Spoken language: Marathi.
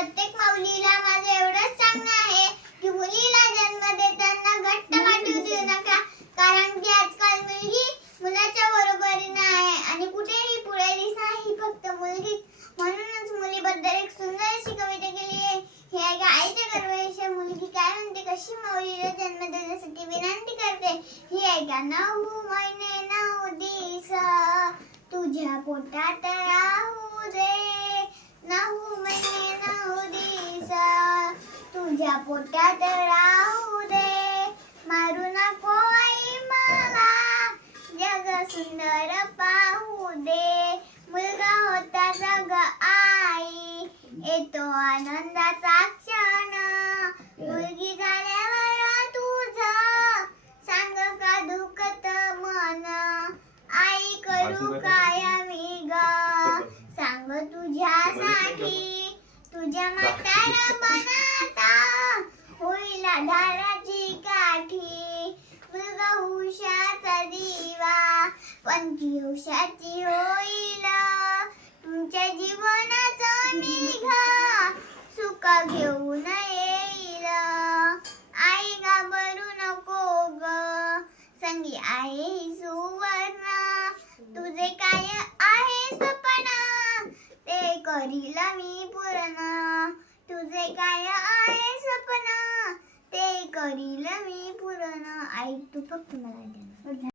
प्रत्येक माऊलीला माझं एवढंच सांगणं आहे की मुलीला जन्म देताना घट्ट वाटू देऊ नका, कारण की आजकाल मुलगी मुलाच्या बरोबरीने आहे आणि कुठेही पुढे दिसणार ही फक्त मुलगी. म्हणूनच मुलीबद्दल एक सुंदर अशी कविता केली आहे. हे आहे आईच्या गर्भाशय मुलगी काय म्हणते, कशी माऊलीला जन्म देण्यासाठी विनंती करते. ही आहे का 9 महिने 9 दिवस तुझ्या पोटात राहू दे, 9 महिने 9 दिवस तुझ्या पोटात राहू दे, मारू नको आई मला जग सुंदर पाहू दे. मुलगा होता जग आई येतो आनंदाचा क्षण, मुलगी झाल्यावर तुझं सांग का दुखत मन, आई करू काय मी ग सांग तुझ्यासाठी, तुझ्या म्हाताऱ्या मनाता होईल धाराची काठी. मुलगा उषाचा दिवा पंचीवशाची होईल, तुमच्या जीवनाचं निघा सुख घेऊन येईल. आई घाबरू नको ग संगी आहे सुवर्ण, तुझे काय आहे सपना ते करील मी पूर्ण, तुझे काय आहे सपना ते करील मी पूर्ण. आई तू फक्त मला